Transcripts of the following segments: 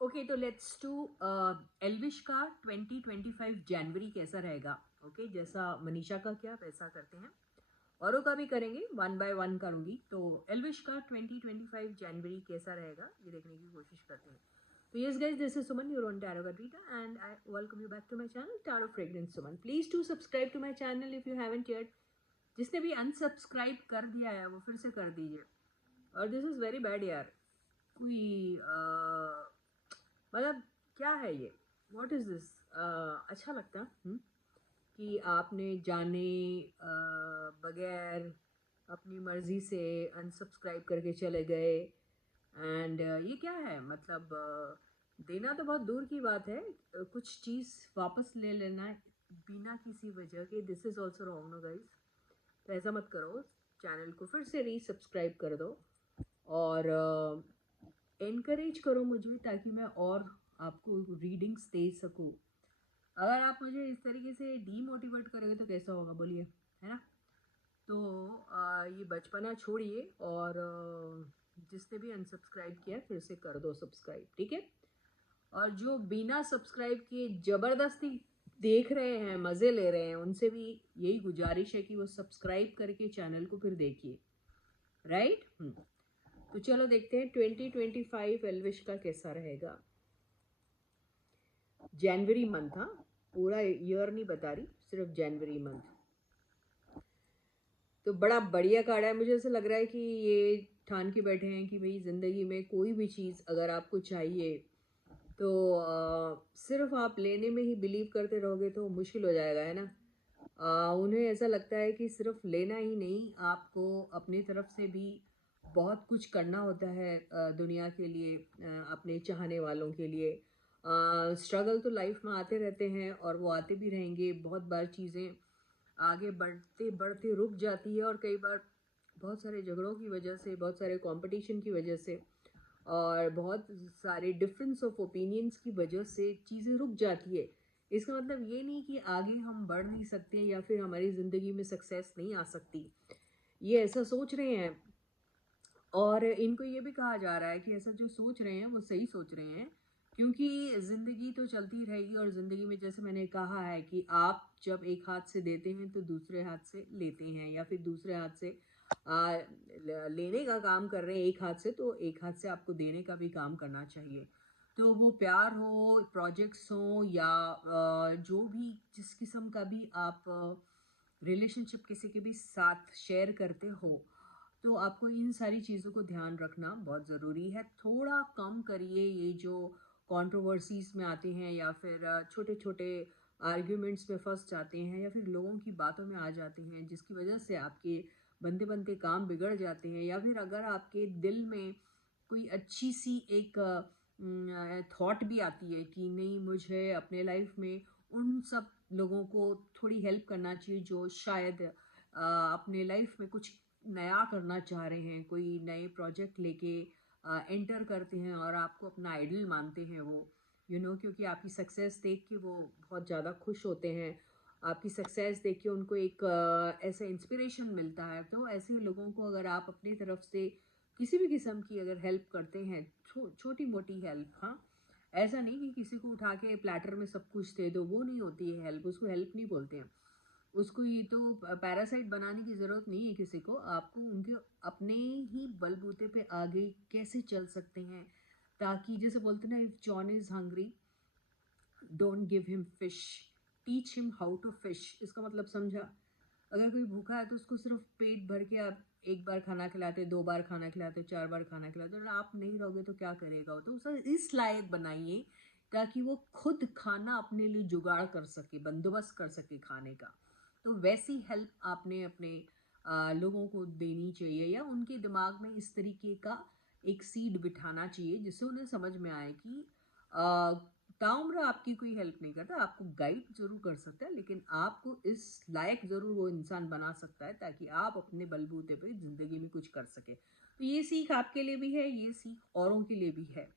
Okay, तो let's do Elvish का 2025 जनवरी कैसा रहेगा। ओके, जैसा मनीषा का किया वैसा करते हैं, औरों का भी करेंगे, वन बाय वन करूंगी। तो एल्विश का 2025 जनवरी कैसा रहेगा ये देखने की कोशिश करते हैं। तो yes guys, this is Suman, your own tarot reader, and I welcome you back to my channel tarot fragrance Suman. Please to subscribe to my channel if you haven't yet. जिसने भी अनसब्सक्राइब कर दिया है वो फिर से कर दीजिए। और दिस इज़ वेरी बैड यार, कोई मतलब क्या है ये, व्हाट इज़ दिस। अच्छा लगता कि आपने जाने बगैर अपनी मर्ज़ी से अनसब्सक्राइब करके चले गए। एंड ये क्या है, मतलब देना तो बहुत दूर की बात है, कुछ चीज़ वापस ले लेना बिना किसी वजह के, this is also wrong no guys. तो ऐसा मत करो, चैनल को फिर से रीसब्सक्राइब कर दो और एनकरेज करो मुझे ताकि मैं और आपको रीडिंग्स दे सकूँ। अगर आप मुझे इस तरीके से डीमोटिवेट करोगे तो कैसा होगा बोलिए, है ना। तो ये बचपना छोड़िए और जिसने भी अनसब्सक्राइब किया फिर से कर दो सब्सक्राइब, ठीक है। और जो बिना सब्सक्राइब किए ज़बरदस्ती देख रहे हैं, मज़े ले रहे हैं, उनसे भी यही गुजारिश है कि वो सब्सक्राइब करके चैनल को फिर देखिए, राइट। तो चलो देखते हैं 2025 एल्विश का कैसा रहेगा। जनवरी मंथ, हाँ, पूरा ईयर नहीं बता रही, सिर्फ जनवरी मंथ। तो बड़ा बढ़िया कार्ड है, मुझे ऐसा लग रहा है कि ये ठान के बैठे हैं कि भाई ज़िंदगी में कोई भी चीज़ अगर आपको चाहिए तो सिर्फ आप लेने में ही बिलीव करते रहोगे तो मुश्किल हो जाएगा, है ना। उन्हें ऐसा लगता है कि सिर्फ लेना ही नहीं, आपको अपनी तरफ से भी बहुत कुछ करना होता है दुनिया के लिए, अपने चाहने वालों के लिए। स्ट्रगल तो लाइफ में आते रहते हैं और वो आते भी रहेंगे। बहुत बार चीज़ें आगे बढ़ते बढ़ते रुक जाती है और कई बार बहुत सारे झगड़ों की वजह से, बहुत सारे कंपटीशन की वजह से और बहुत सारे डिफरेंस ऑफ ओपिनियंस की वजह से चीज़ें रुक जाती है। इसका मतलब ये नहीं कि आगे हम बढ़ नहीं सकते या फिर हमारी ज़िंदगी में सक्सेस नहीं आ सकती, ये ऐसा सोच रहे हैं। और इनको ये भी कहा जा रहा है कि ऐसा जो सोच रहे हैं वो सही सोच रहे हैं, क्योंकि ज़िंदगी तो चलती रहेगी और ज़िंदगी में जैसे मैंने कहा है कि आप जब एक हाथ से देते हैं तो दूसरे हाथ से लेते हैं, या फिर दूसरे हाथ से लेने का काम कर रहे हैं एक हाथ से, तो एक हाथ से आपको देने का भी काम करना चाहिए। तो वो प्यार हो, प्रोजेक्ट्स हो, या जो भी जिस किस्म का भी आप रिलेशनशिप किसी के भी साथ शेयर करते हो, तो आपको इन सारी चीज़ों को ध्यान रखना बहुत ज़रूरी है। थोड़ा कम करिए ये जो कंट्रोवर्सीज़ में आते हैं या फिर छोटे छोटे आर्ग्यूमेंट्स में फंस जाते हैं या फिर लोगों की बातों में आ जाते हैं, जिसकी वजह से आपके बनते बनते काम बिगड़ जाते हैं। या फिर अगर आपके दिल में कोई अच्छी सी एक थॉट भी आती है कि नहीं, मुझे अपने लाइफ में उन सब लोगों को थोड़ी हेल्प करना चाहिए जो शायद अपने लाइफ में कुछ नया करना चाह रहे हैं, कोई नए प्रोजेक्ट लेके एंटर करते हैं और आपको अपना आइडल मानते हैं वो, क्योंकि आपकी सक्सेस देख के वो बहुत ज़्यादा खुश होते हैं। आपकी सक्सेस देख के उनको एक ऐसा इंस्पिरेशन मिलता है। तो ऐसे लोगों को अगर आप अपनी तरफ से किसी भी किस्म की अगर हेल्प करते हैं, छोटी मोटी हेल्प, हाँ, ऐसा नहीं कि किसी को उठा के प्लेटर में सब कुछ दे दो, वो नहीं होती है हेल्प, उसको हेल्प नहीं बोलते हैं। उसको ये तो पैरासाइट बनाने की ज़रूरत नहीं है किसी को। आपको उनके अपने ही बलबूते पे आगे कैसे चल सकते हैं, ताकि जैसे बोलते हैं ना, if John is hungry don't give him fish, teach him how to fish. इसका मतलब समझा। अगर कोई भूखा है तो उसको सिर्फ पेट भर के आप एक बार खाना खिलाते, दो बार खाना खिलाते, चार बार खाना खिलाते, और आप नहीं रहोगे तो क्या करेगा वो। तो उसे इस लायक बनाइए ताकि वो खुद खाना अपने लिए जुगाड़ कर सके, बंदोबस्त कर सके खाने का। तो वैसी हेल्प आपने अपने लोगों को देनी चाहिए, या उनके दिमाग में इस तरीके का एक सीड बिठाना चाहिए जिससे उन्हें समझ में आए कि ताउम्र आपकी कोई हेल्प नहीं करता, आपको गाइड जरूर कर सकता है, लेकिन आपको इस लायक जरूर वो इंसान बना सकता है ताकि आप अपने बलबूते पे ज़िंदगी में कुछ कर सके। तो ये सीख आपके लिए भी है, ये सीख औरों के लिए भी है।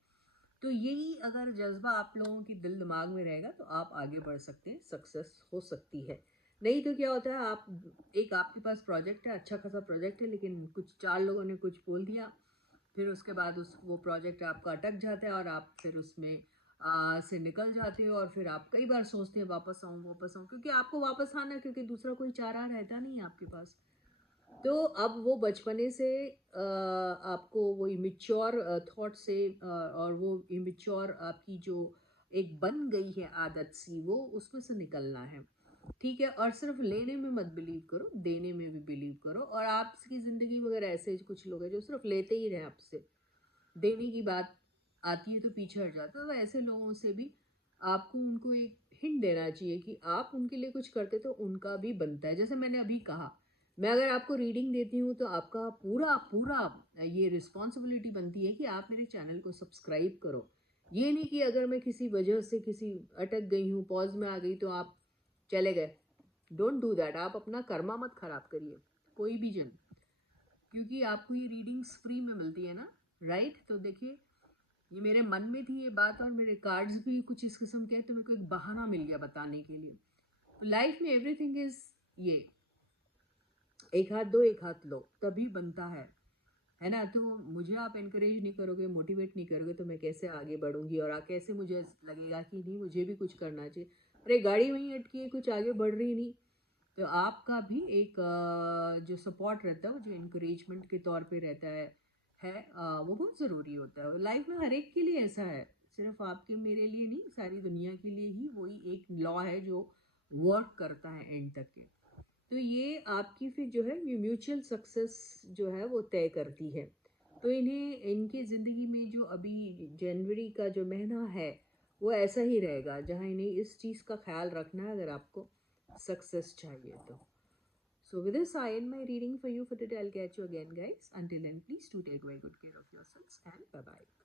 तो यही अगर जज्बा आप लोगों की दिल दिमाग में रहेगा तो आप आगे बढ़ सकते हैं, सक्सेस हो सकती है। नहीं तो क्या होता है, आप एक आपके पास प्रोजेक्ट है, अच्छा खासा प्रोजेक्ट है, लेकिन कुछ चार लोगों ने कुछ बोल दिया फिर उसके बाद वो प्रोजेक्ट आपका अटक जाता है और आप फिर उसमें से निकल जाते हो और फिर आप कई बार सोचते हैं वापस आऊँ, क्योंकि आपको वापस आना, क्योंकि दूसरा कोई चारा रहता नहीं है आपके पास। तो अब वो बचपने से आपको वो इमेच्योर थॉट से और वो इमेच्योर आपकी जो एक बन गई है आदत सी, वो उसमें से निकलना है। ठीक है, और सिर्फ लेने में मत बिलीव करो, देने में भी बिलीव करो। और आपकी ज़िंदगी में अगर ऐसे कुछ लोग हैं जो सिर्फ लेते ही रहे आपसे, देने की बात आती है तो पीछे हट जाते हैं, तो ऐसे लोगों से भी आपको उनको एक हिंट देना चाहिए कि आप उनके लिए कुछ करते तो उनका भी बनता है। जैसे मैंने अभी कहा, मैं अगर आपको रीडिंग देती हूँ तो आपका पूरा पूरा ये रिस्पॉन्सिबिलिटी बनती है कि आप मेरे चैनल को सब्सक्राइब करो। ये नहीं कि अगर मैं किसी वजह से किसी अटक गई हूँ, पॉज में आ गई, तो आप चले गए। Don't do that. आप अपना कर्मा मत खराब करिए, कोई भी जन, क्योंकि आपको ये रीडिंग्स फ्री में मिलती है ना, राइट? तो देखिए, ये मेरे मन में थी ये बात और मेरे कार्ड्स भी कुछ इस किस्म के हैं, तो मेरे को एक बहाना मिल गया बताने के लिए। तो लाइफ में एवरीथिंग इज ये, एक हाथ दो एक हाथ लो, तभी बनता है ना? तो मुझे आप एनकरेज नहीं करोगे, मोटिवेट नहीं करोगे, तो मैं कैसे आगे बढ़ूंगी और कैसे मुझे लगेगा कि नहीं मुझे भी कुछ करना चाहिए। अरे गाड़ी वहीं अटकी है, कुछ आगे बढ़ रही नहीं। तो आपका भी एक जो सपोर्ट रहता है, वो जो इंकरेजमेंट के तौर पे रहता है वो बहुत ज़रूरी होता है लाइफ में। हर एक के लिए ऐसा है, सिर्फ आपके मेरे लिए नहीं, सारी दुनिया के लिए ही वही एक लॉ है जो वर्क करता है एंड तक के। तो ये आपकी फिर जो है ये म्यूचुअल सक्सेस जो है वो तय करती है। तो इन्हें इनकी ज़िंदगी में जो अभी जनवरी का जो महीना है वो ऐसा ही रहेगा, जहाँ इन्हें इस चीज़ का ख्याल रखना है अगर आपको सक्सेस चाहिए तो। So with this, I end my reading for you for today. I'll catch you again, guys. Until then, please do take very good care of yourselves and bye bye.